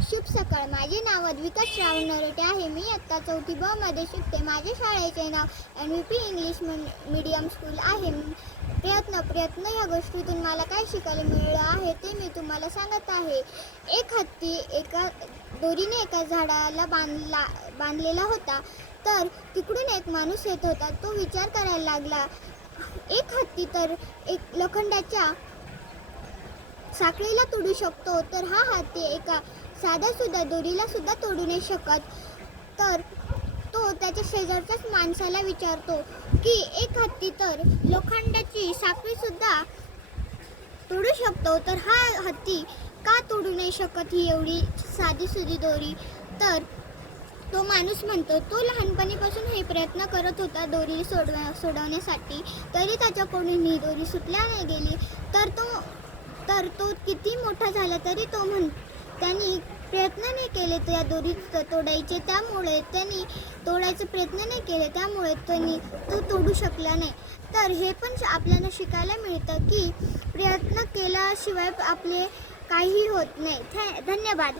शुभ सकाळ. माझे नाव अद्विका श्रावण नरोटे आहे. मी इयत्ता 4थी ब मध्ये शिकते. माझ्या शाळेचे नाव NVP इंग्लिश मीडियम स्कूल आहे. प्रयत्न या गोष्टीतून मला काय शिकायला मिळालं आहे ते मी तुम्हाला सांगत आहे. एक हत्ती एका दोरीने एका झाडाला बांधलेला होता. तर तिकडून एक माणूस येत होता. तो विचार करायला लागला, एक हत्ती तर एक लोखंडाच्या साखळीला तोडू शकतो, तर हा हत्ती एका साध्या सुद्धा दोरीला सुद्धा तोडू नाही शकत. तर तो त्याच्या शेजारच्याच माणसाला विचारतो की एक हत्ती तर लोखंडाची साखळी सुद्धा तोडू शकतो, तर हा हत्ती का तोडू नाही शकत ही एवढी साधी सुधी दोरी. तर तो माणूस म्हणतो, तो लहानपणीपासून हे प्रयत्न करत होता दोरी सोडवण्यासाठी, तरी त्याच्याकडून ही दोरी सुटल्या नाही गेली. तर तो किती मोठा झाला तरी त्यांनी प्रयत्न नाही केले त्या दोरी तोडायचे. त्यांनी तोडायचे प्रयत्न नाही केले, त्यामुळे तो तोडू शकला नाही. तर हे पण आपल्याला शिकायला मिळतं की प्रयत्न केल्याशिवाय आपले काही होत नाही. धन्यवाद.